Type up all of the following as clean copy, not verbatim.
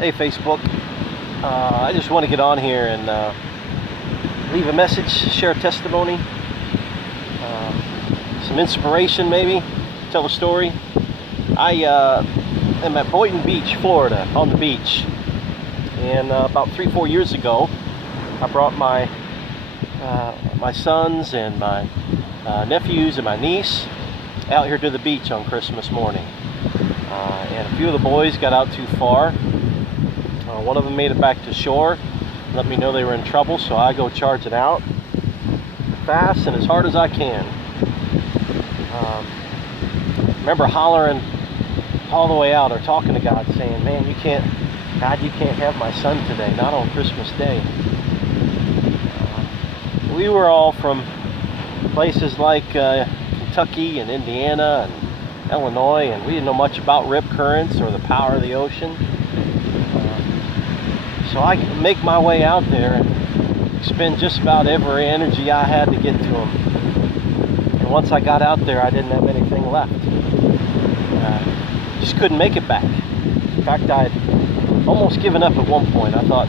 Hey Facebook, I just want to get on here and leave a message, share a testimony, some inspiration maybe, tell a story. I am at Boynton Beach, Florida, on the beach, and about 3-4 years ago I brought my sons and my nephews and my niece out here to the beach on Christmas morning, and a few of the boys got out too far. One of them made it back to shore, let me know they were in trouble, so I go charging out fast and as hard as I can. Remember hollering all the way out or talking to God saying, man, you can't have my son today, not on Christmas Day. We were all from places like Kentucky and Indiana and Illinois, and we didn't know much about rip currents or the power of the ocean. So I make my way out there and spend just about every energy I had to get to them. And once I got out there, I didn't have anything left. Just couldn't make it back. In fact, I'd almost given up at one point. I thought,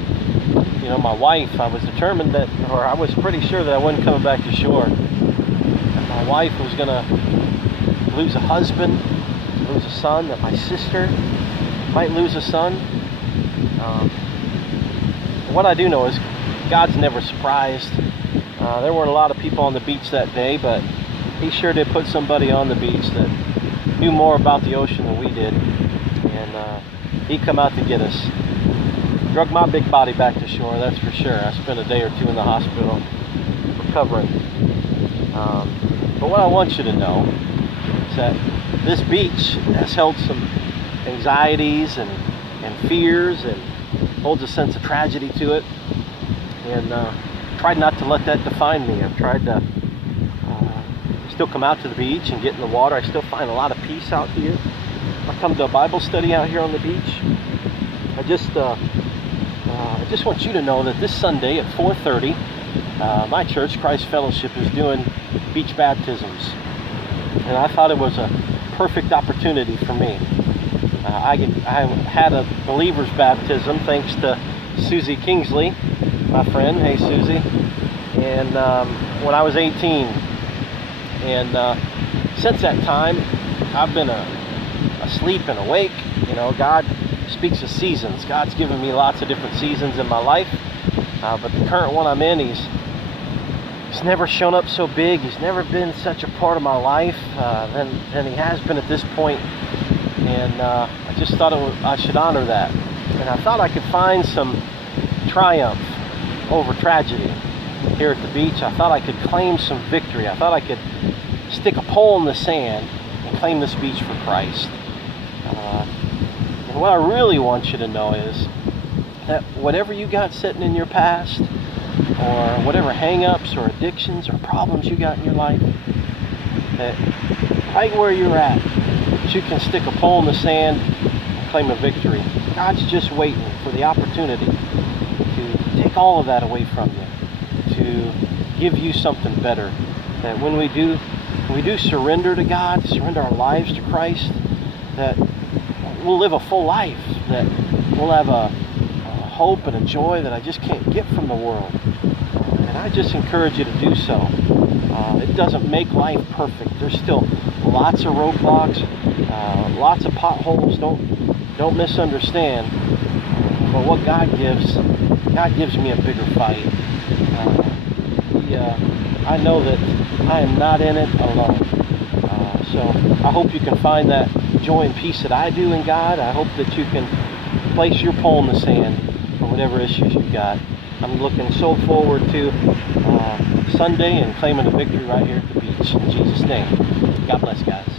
my wife, I was determined that, or I was pretty sure that I wasn't coming back to shore. That my wife was going to lose a husband, lose a son, that my sister might lose a son. What I do know is God's never surprised. There weren't a lot of people on the beach that day, but He sure did put somebody on the beach that knew more about the ocean than we did, and He come out to get us. Drug my big body back to shore, that's for sure. I spent a day or two in the hospital recovering. But what I want you to know is that this beach has held some anxieties and fears, and holds a sense of tragedy to it, and tried not to let that define me. I've tried to still come out to the beach and get in the water. I still find a lot of peace out here. I come to a Bible study out here on the beach. I just want you to know that this Sunday at 4:30, my church, Christ Fellowship, is doing beach baptisms, and I thought it was a perfect opportunity for me. I had a believer's baptism thanks to Susie Kingsley, my friend. Hey, Susie. And when I was 18, and since that time, I've been asleep and awake. God speaks of seasons. God's given me lots of different seasons in my life, but the current one I'm in, He's never shown up so big. He's never been such a part of my life than He has been at this point. And I just thought I should honor that. And I thought I could find some triumph over tragedy here at the beach. I thought I could claim some victory. I thought I could stick a pole in the sand and claim this beach for Christ. And what I really want you to know is that whatever you got sitting in your past, or whatever hang-ups or addictions or problems you got in your life, that right where you're at, you can stick a pole in the sand and claim a victory. God's just waiting for the opportunity to take all of that away from you, to give you something better. That when we do surrender to God, surrender our lives to Christ, that we'll live a full life, that we'll have a hope and a joy that I just can't get from the world. And I just encourage you to do so. It doesn't make life perfect. There's still lots of roadblocks, lots of potholes. Don't misunderstand. But what God gives me a bigger fight. I know that I am not in it alone. So I hope you can find that joy and peace that I do in God. I hope that you can place your pole in the sand for whatever issues you've got. I'm looking so forward to Sunday and claiming a victory right here at the beach. In Jesus' name. God bless, guys.